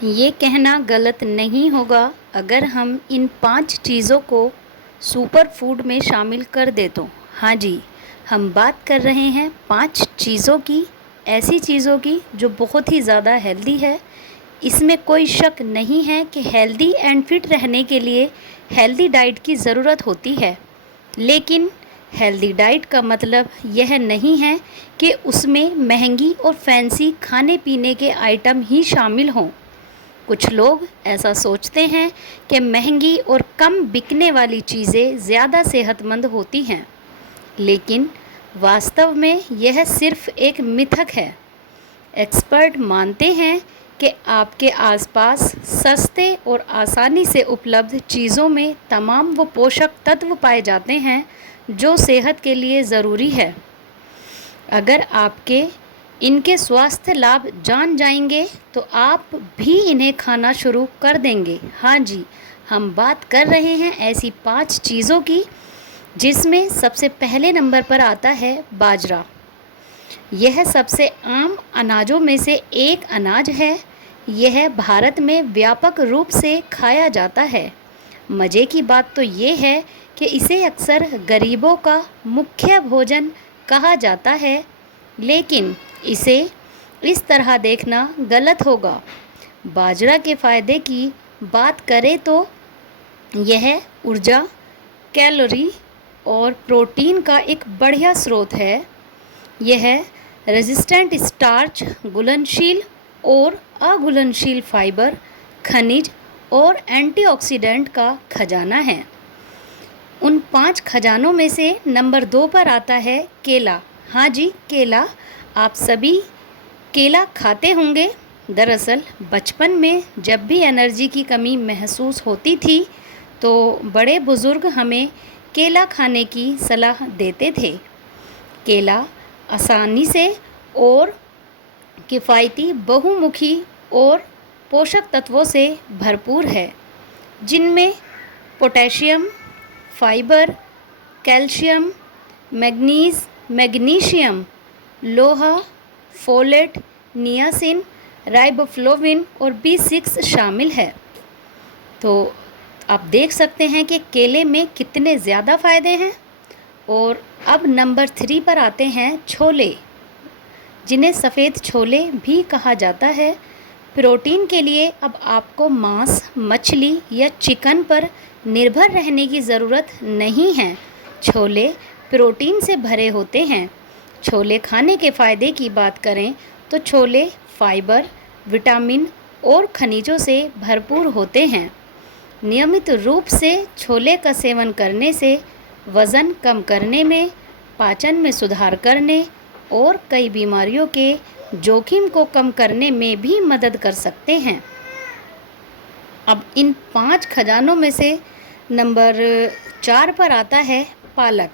ये कहना गलत नहीं होगा अगर हम इन 5 चीज़ों को सुपर फूड में शामिल कर दें तो। हाँ जी, हम बात कर रहे हैं 5 चीज़ों की, ऐसी चीज़ों की जो बहुत ही ज़्यादा हेल्दी है। इसमें कोई शक नहीं है कि हेल्दी एंड फिट रहने के लिए हेल्दी डाइट की ज़रूरत होती है। लेकिन हेल्दी डाइट का मतलब यह नहीं है कि उसमें महंगी और फैंसी खाने पीने के आइटम ही शामिल हों। कुछ लोग ऐसा सोचते हैं कि महंगी और कम बिकने वाली चीज़ें ज़्यादा सेहतमंद होती हैं, लेकिन वास्तव में यह सिर्फ एक मिथक है। एक्सपर्ट मानते हैं कि आपके आसपास सस्ते और आसानी से उपलब्ध चीज़ों में तमाम वो पोषक तत्व पाए जाते हैं जो सेहत के लिए ज़रूरी है। अगर आपके इनके स्वास्थ्य लाभ जान जाएंगे तो आप भी इन्हें खाना शुरू कर देंगे। हाँ जी, हम बात कर रहे हैं ऐसी 5 चीज़ों की जिसमें सबसे पहले नंबर पर आता है बाजरा। यह सबसे आम अनाजों में से एक अनाज है। यह भारत में व्यापक रूप से खाया जाता है। मज़े की बात तो ये है कि इसे अक्सर गरीबों का मुख्य भोजन कहा जाता है, लेकिन इसे इस तरह देखना गलत होगा। बाजरा के फ़ायदे की बात करें तो यह ऊर्जा, कैलोरी और प्रोटीन का एक बढ़िया स्रोत है। यह रेजिस्टेंट स्टार्च, घुलनशील और अघुलनशील फाइबर, खनिज और एंटीऑक्सीडेंट का खजाना है। उन 5 खजानों में से नंबर 2 पर आता है केला। हाँ जी, केला। आप सभी केला खाते होंगे। दरअसल बचपन में जब भी एनर्जी की कमी महसूस होती थी तो बड़े बुज़ुर्ग हमें केला खाने की सलाह देते थे। केला आसानी से और किफ़ायती, बहुमुखी और पोषक तत्वों से भरपूर है, जिनमें पोटेशियम, फाइबर, कैल्शियम, मैग्नीशियम, लोहा, फोलेट, नियासिन, राइबोफ्लोविन और B6 शामिल है। तो आप देख सकते हैं कि केले में कितने ज़्यादा फ़ायदे हैं। और अब नंबर 3 पर आते हैं छोले, जिन्हें सफ़ेद छोले भी कहा जाता है। प्रोटीन के लिए अब आपको मांस, मछली या चिकन पर निर्भर रहने की ज़रूरत नहीं है। छोले प्रोटीन से भरे होते हैं। छोले खाने के फ़ायदे की बात करें तो छोले फाइबर, विटामिन और खनिजों से भरपूर होते हैं। नियमित रूप से छोले का सेवन करने से वज़न कम करने में, पाचन में सुधार करने और कई बीमारियों के जोखिम को कम करने में भी मदद कर सकते हैं। अब इन 5 खजानों में से नंबर 4 पर आता है पालक।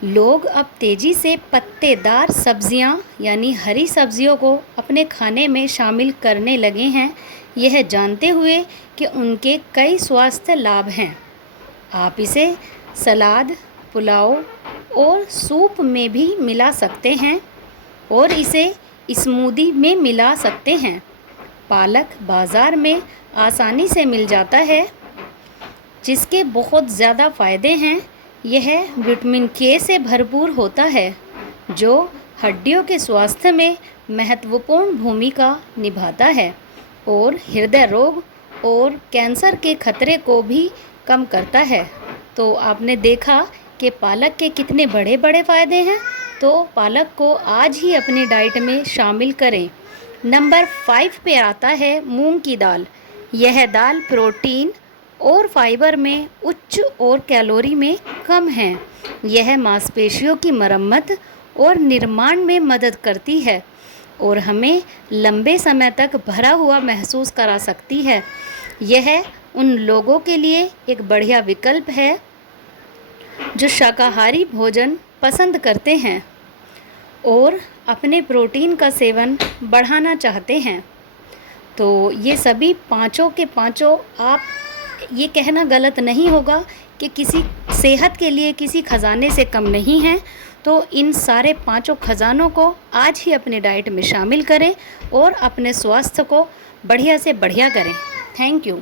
लोग अब तेज़ी से पत्तेदार सब्जियां यानी हरी सब्जियों को अपने खाने में शामिल करने लगे हैं, यह जानते हुए कि उनके कई स्वास्थ्य लाभ हैं। आप इसे सलाद, पुलाव और सूप में भी मिला सकते हैं और इसे स्मूदी में मिला सकते हैं। पालक बाज़ार में आसानी से मिल जाता है, जिसके बहुत ज़्यादा फ़ायदे हैं। यह विटामिन के से भरपूर होता है, जो हड्डियों के स्वास्थ्य में महत्वपूर्ण भूमिका निभाता है और हृदय रोग और कैंसर के खतरे को भी कम करता है। तो आपने देखा कि पालक के कितने बड़े बड़े फ़ायदे हैं। तो पालक को आज ही अपनी डाइट में शामिल करें। नंबर 5 पे आता है मूंग की दाल। यह दाल प्रोटीन और फाइबर में उच्च और कैलोरी में कम है। यह मांसपेशियों की मरम्मत और निर्माण में मदद करती है और हमें लंबे समय तक भरा हुआ महसूस करा सकती है। यह उन लोगों के लिए एक बढ़िया विकल्प है जो शाकाहारी भोजन पसंद करते हैं और अपने प्रोटीन का सेवन बढ़ाना चाहते हैं। तो ये सभी पाँचों के पाँचों, आप ये कहना गलत नहीं होगा कि किसी सेहत के लिए किसी ख़जाने से कम नहीं हैं। तो तो इन सारे पाँचों खजानों को आज ही अपने डाइट में शामिल करें और अपने स्वास्थ्य को बढ़िया से बढ़िया करें। Thank you.